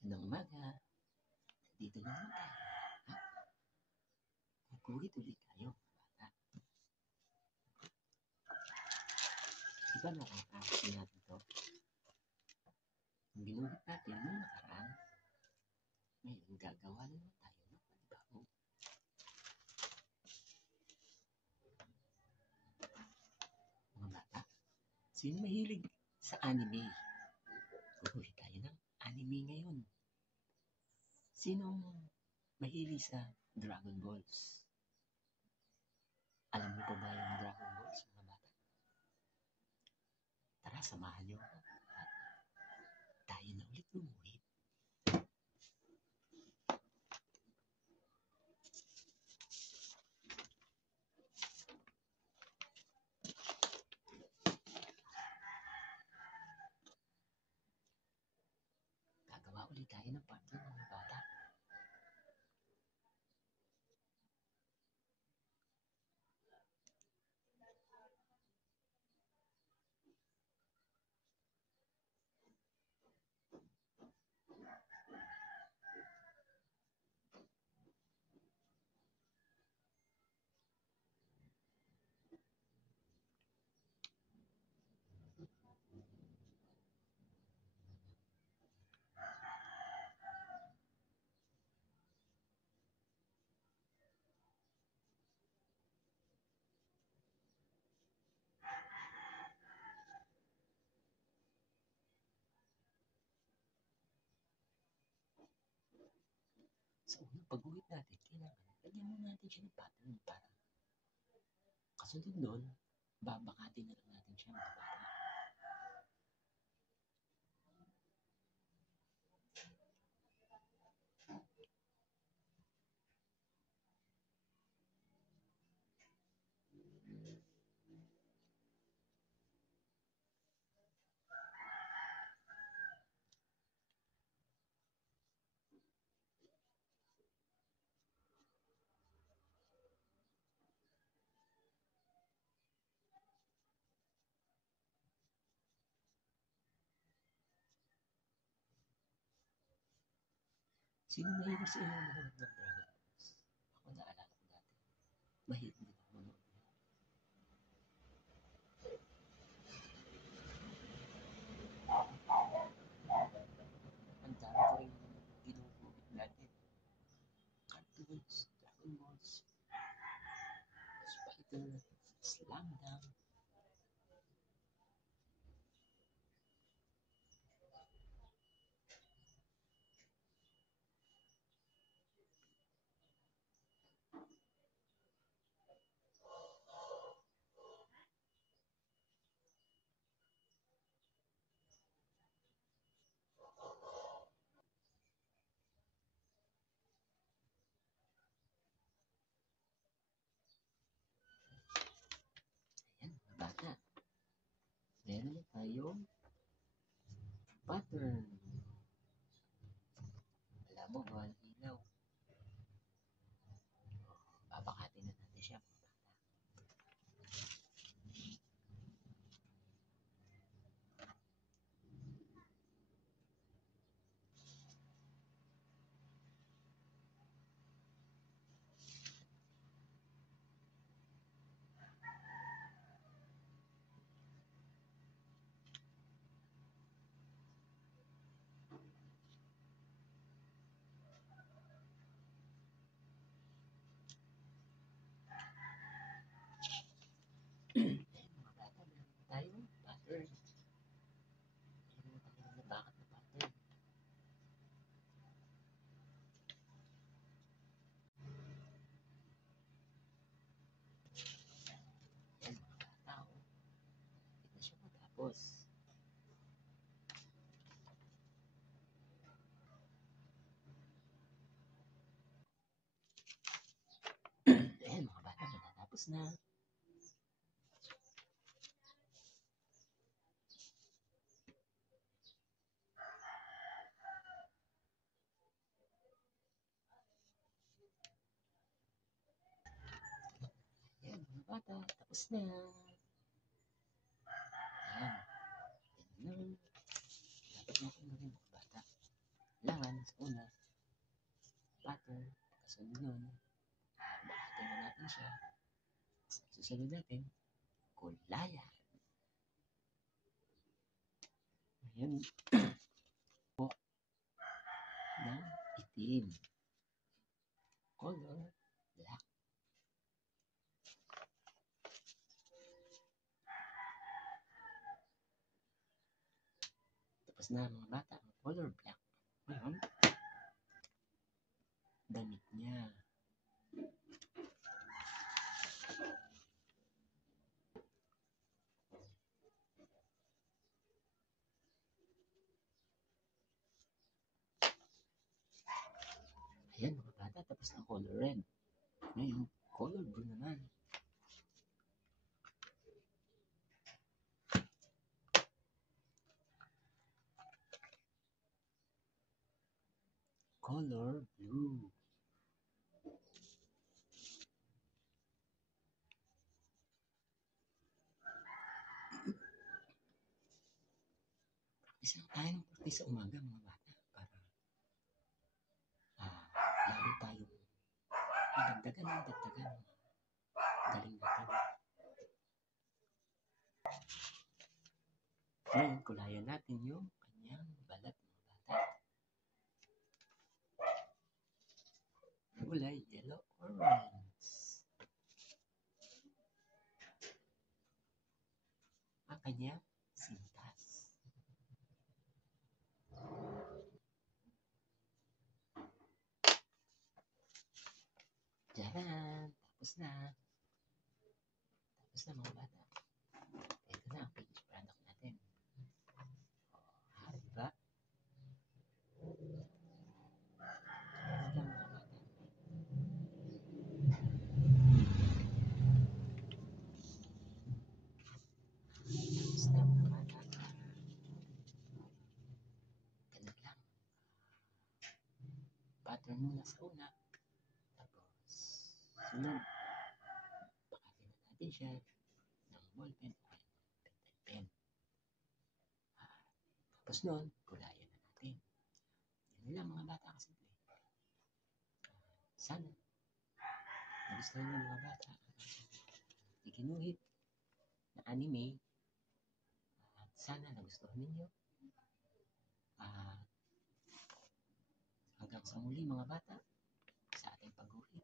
Magandang umaga. Dito na naman tayo. Ha? Guguhit ulit tayo, bata. Di ba nakakakasin natin to? Ang ginuhit natin nung nakaraan, ngayon gagawa na naman tayo ng panibago. Mga bata, sino mahilig sa anime? Guguhit tayo ng anime ngayon. Sinong mahilig sa Dragon Balls? Alam niyo pa ba yung Dragon Balls, mga bata? Tara, samahan niyo ako. At tayo na ulit gumuhit. Gagawa ulit tayo ng part 2, mga bata. Sa unang pag-uwit natin, kailangan lagyan muna natin siya ng pattern para kasunod doon, babakatin na lang natin siya, mga bata. Sino mahilig sa inyo manood ng Dragon Balls? Ako naalala ko dati. Mahilig din ako manood niya. Ang dami ko rin ginuguhit dati. Cartoons, Dragon Balls, Spider, Slam Dunk. Ayan, mga bata. Meron na tayong pattern. Wala mo, walang ilaw. Babakatin na natin siya, mga bata. Ayan, mga bata, meron na tayong pattern. Meron na tayong nabakat na pattern. Ayan, mga bata, oh. Hindi na siya matapos. Ayan, mga bata, matatapos na. Ayan, mga bata, tapos na. Ayan. Yan lang dapat natin gawin, mga bata. Kailangan Kasunod nun, bahati na natin siya. Sa susunod natin, kulayan. Ayan po ng itim. Color black. Tapos na mga bata, color black. Ngayon, damit niya. Ayan mga bata, tapos na color red. Ngayon, color blue naman. Color blue. Isang tayo ng practice sa umaga mga bata para lalo tayo dagdagan ng galing natin. Ngayon, kulayan natin yung kanyang balat mga bata. Kulay yellow orange. Ang kanyang sintas. Diyan, tapos na. Tapos na mga bata. Ito na ang finished product natin. Diba? Tapos na mga bata. Ganun lang. Pattern muna sa una. Tapos, sunod. Pakatin na natin siya ng ballpen o pen. Tapos nun, kulayan na natin. Yan lang mga bata kasi. Sana nagustuhan niyo mga bata ikinuhit na anime at sana nagustuhan ninyo. Hanggang sa muli mga bata sa ating pag-ulit.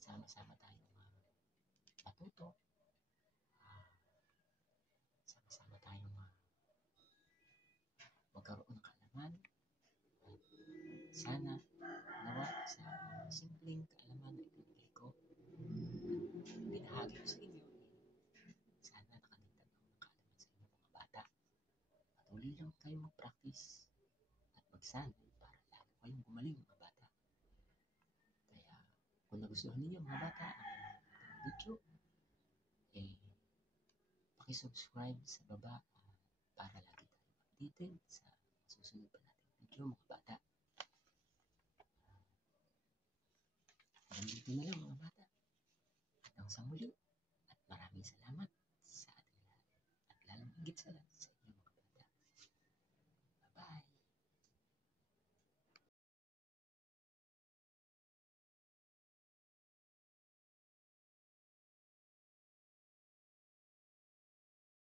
Sama-sama tayong matuto. Sama-sama tayong magkaroon ng kaalaman. Sana nawa sa simpleng kaalaman na ibinigay ko, binahagi ko sa inyo, sana nakadagdag ng kaalaman sa inyo mga bata. Patuloy lang tayo mag-practice at magsanay para lalo kayong gumaling mga bata. Kaya kung nagustuhan niyo mga bata ang video, paki-subscribe sa baba para lagi tayo updated sa susunod pa natin video mga bata. Dito na lang mga bata. Hanggang sa muli at maraming salamat sa ating lahat. At lalong higit sa lahat sa